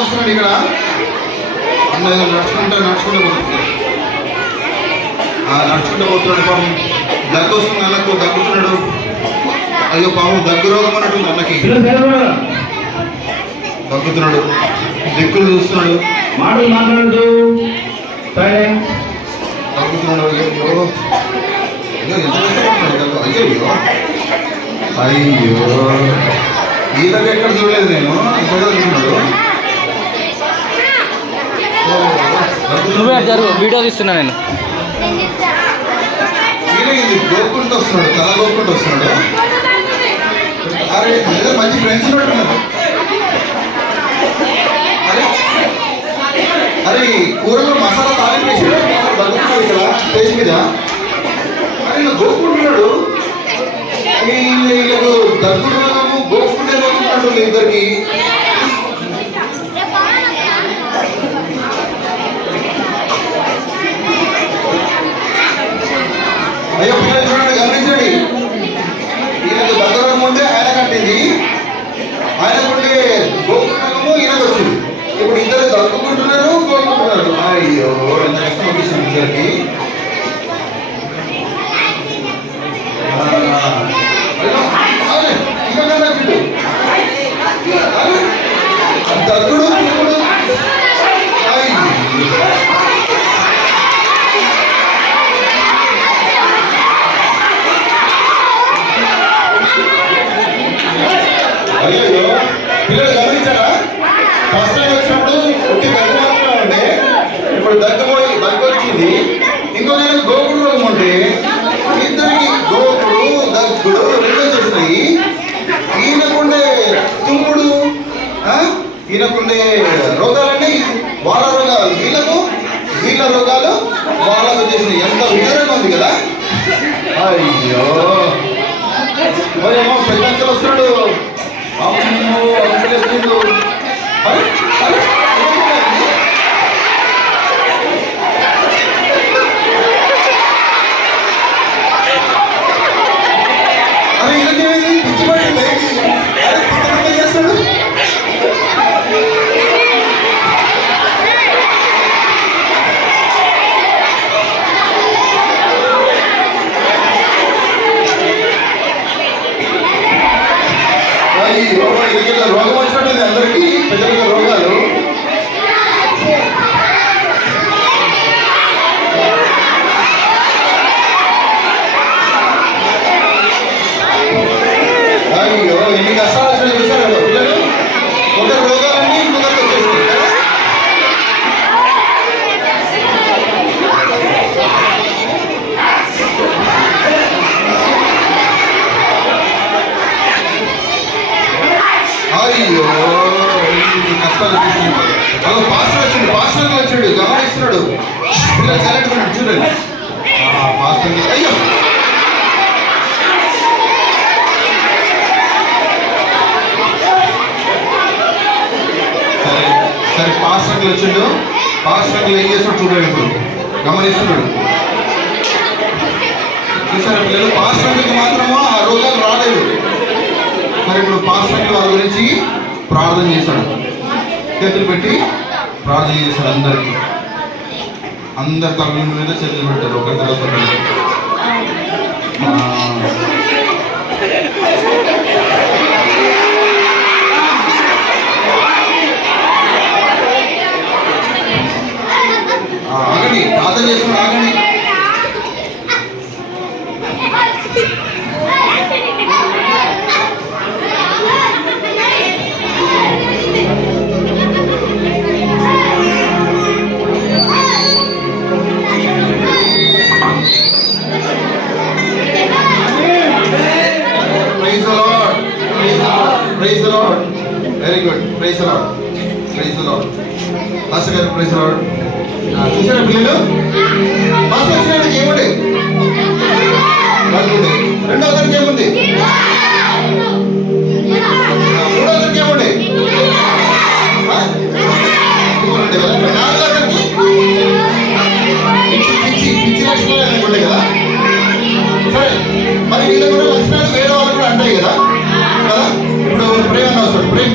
వస్తున్నాడు ఇక్కడ. అన్న నడుచుకుంటూ పోతుంది. నడుచుకుంటూ పోతున్నాడు. పాపం దగ్గు వస్తుంది అన్నకు, దగ్గుతున్నాడు. అయ్యో పాపం దగ్గు రోగం అన్నట్టుంది అన్నకి. దగ్గుతున్నాడు, దిక్కులు చూస్తున్నాడు, మాట్లాడుతూ దగ్గుతున్నాడు. అయ్యో ఎంత కష్టపడుతున్నాడు. అయ్యో అయ్యో ఈ దగ్గర ఎక్కడ చూడలేదు నేను. ఇక్కడ దగ్గుతున్నాడు. నువ్వే జరుగు, వీడియో తీస్తున్నా నేను. గోక్కుంటూ వస్తున్నాడు, తల గోక్కుంటూ వస్తున్నాడు. అరే ఏదో మంచి ఫ్రెండ్స్ ఉన్నట్టున్నారు. అరే కూరలో మసాలా తాలింపు వేసాడు, దగ్గుతున్నాడు ఇక్కడ స్టేజ్ మీద. అరే ఇలా గోక్కుంటున్నాడు. వీళ్ళకు దగ్గుతున్నాము, గోక్కుంటే గోక్కున్నాడు ఇద్దరికి. అయ్యో పిల్లలు చూడండి, గమనించండి. ఈయనకు దగ్గర ముందే ఆయన కట్టింది, ఆయనకుండే గోకున్నాము ఈయనకు వచ్చింది. ఇప్పుడు ఇద్దరు దగ్గుకుంటున్నారు, గోకుంటున్నారు. అయ్యో ఎంత కష్టం వచ్చేసింది ఇద్దరికి. దగ్గుడు తిరుగుడు. అయ్యో పిల్లలు గమనించారా? ఫస్ట్ టైం వచ్చినప్పుడు ఒట్టి దగ్గు మాత్రమే ఉండే, ఇప్పుడు దగ్గు వచ్చింది. ఇంకో నేను గోకుడు రోగం ఉంటే ఇద్దరికి గోకుడు దగ్గుడు రెండు వచ్చేస్తున్నాయి. ఈయనకుండే తుమ్ముడు, ఈయనకుండే రోగాలన్నీ వాళ్ళ రోగాలు, వీళ్ళ రోగాలు వాళ్ళకు వచ్చేసినాయి. ఎంత విధంగా ఉంది కదా. అయ్యో మరేమో పెద్ద అంకలు వస్తున్నాడు. అమ్మో అంకలు వస్తుండు. అరే అరే అరే ఇలాంటి పిచ్చి పడింది. అరే కొత్త చేస్తాడు. రోగం వచ్చినట్టుంది అందరికీ, పెద్ద పెద్ద రోగాలు. అయ్యో ఎన్ని కష్టాలు వచ్చినాయి చూసారు పిల్లలు. ఒకరి రోగాలన్నీ ఇంకొకరికి వచ్చేస్తాయి. అయ్యో కష్టాలు పాస్టర్ వచ్చాడు, గమనిస్తున్నాడు. పిల్లలు సైలెంట్ ఉన్నాడు చూడండి. పాస్టర్ అయ్యో సరే సరే పాస్టర్ వచ్చాడు. పాస్టర్ ఏం చేస్తాడు చూడండి. ఇప్పుడు గమనిస్తున్నాడు. చూసారా పిల్లలు, పాస్టర్కి మాత్రమో ఆ రోగాలు రాలేదు. మరి ఇప్పుడు పాస్టర్ వారి గురించి ప్రార్థన చేశాడు. చేతులు పెట్టి ప్రార్థన చేశాడు. అందరి తల మీద చేతులు పెట్టారు ఒకరి తర్వాత ఒకరికి. ఆగండి, ప్రార్థన చేస్తున్నాడు. ఆగండి. Praise the Lord. Very good. Praise the Lord. Praise the Lord. Pastor garu praise the Lord. చూసారా పిల్లలు? ఫస్ట్ వచ్చినప్పుడు ఏముంది? దగ్గుంది. రెండో అతనికి ఏముంది? మూడో అతనికి ఏముంది? నాలుగో అతనికి పిచ్చి లక్షణాలు అనుకుంటాయి కదా. సరే మరి వీళ్ళ కూడా లక్షణాలు వేరే వాళ్ళు కూడా అంటాయి కదా. ఇప్పుడు ప్రేమ వస్తాడు. ప్రేమ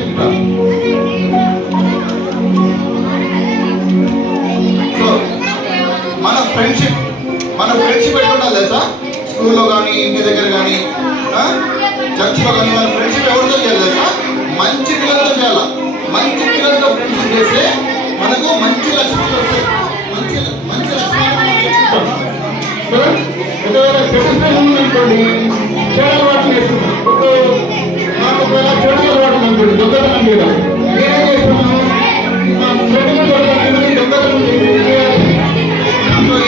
ఉండాలి తెలుసా? స్కూల్లో కానీ, ఇంటి దగ్గర కానీ, చర్చిలో కానీ మన ఫ్రెండ్షిప్ ఎవరితో చేయాలి తెలుసా? మంచి పిల్లలతో చేయాలి. మంచి పిల్లలతో ఫ్రెండ్షిప్ చేస్తే మనకు మంచి లక్షణాలు వస్తాయి. మంచి మంచి లక్షణాలు మనం నేర్చుకుంటాం. ఒకవేళ చెడు స్నేహం ఉందనుకోండి, చెడు అలవాటు నేర్చుకుంటాం. నాకు ఒకవేళ చెడు అలవాటు అనుకోండి, దొంగతనం చేయడం, నేనేం చేస్తున్నాను? దొంగతనం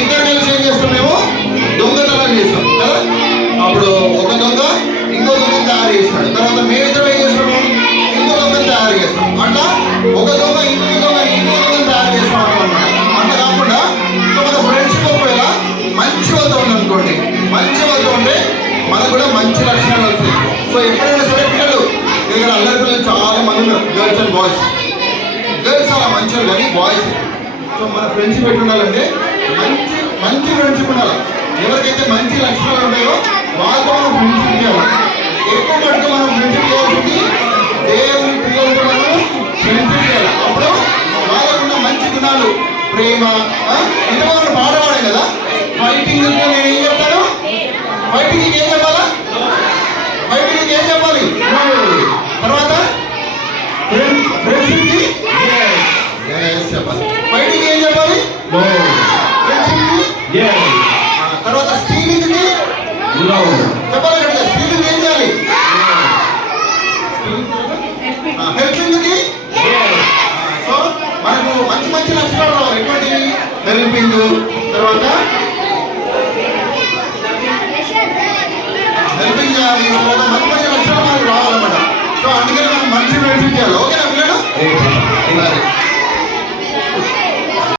ఇద్దరు కలిసి ఏం చేస్తాం? మేము దొంగతనం చేస్తాం కదా. అప్పుడు ఒక దొంగ ఇంకో దొంగ తయారు చేస్తాడు. తర్వాత మేమిద్దరం ఏం చేస్తాము? ఇంకో దొంగ తయారు చేస్తాం. అట్లా ఒక దొంగ ఇంకో దొంగ తయారు చేస్తాం అన్నమాట. అట్లా కాకుండా సో మన ఫ్రెండ్షిప్ ఒకవేళ మంచి వాళ్ళతో ఉందనుకోండి, మంచి వాళ్ళతో ఉంటే మనకు కూడా మంచి లక్షణాలు వస్తాయి. సో ఎప్పుడైనా సరే పిల్లలు ఇక్కడ అల్లరి పిల్లలు చాలా మంది ఉన్నారు, గర్ల్స్ అండ్ బాయ్స్. గర్ల్స్ చాలా మంచివాళ్ళు కానీ బాయ్స్. సో మన ఫ్రెండ్షిప్ ఎట్లా ఉండాలంటే మంచి మంచి ఫ్రెండ్షిప్ ఉండాలి. ఎవరికైతే మంచి లక్షణాలు ఉంటాయో వాళ్ళతో మనం ఫ్రెండ్షిప్ చేయాలి. ఎక్కువ మటుకు మనం ఫ్రెండ్షిప్ చేయాల్సింది దేవుని పిల్లలతో మనం ఫ్రెండ్షిప్ చేయాలి. అప్పుడు వాళ్ళకున్న మంచి గుణాలు, ప్రేమ. ఇంత మనం పాట పాడాం కదా, ఫైటింగ్ నేను ఏం చెప్తాను? ఫైటింగ్ ఏం చెప్పాలా? ఫైటింగ్ ఏం చెప్పాలి? తర్వాత ఫ్రెండ్షిప్ కి చెప్పాలి. ఫైటింగ్ ఏం చెప్పాలి? ఫ్రెండ్షిప్ కి. తర్వాత స్టీలింగ్ కి చెప్పాలి కదా. స్టీలింగ్ ఏం చేయాలి? హెల్పింగ్ కి. సో మనకు మంచి మంచి లక్షణాలు రావాలి. ఎటువంటి హెల్పింగ్, తర్వాత హెల్పింగ్ చేయాలి. తర్వాత మంచి మంచి లక్షణాలు మనకు రావాలన్నమాట. సో అందుకని మనం మంచి ఫ్రెండ్షిప్ చేయాలి. ఓకేనా పిల్లలు?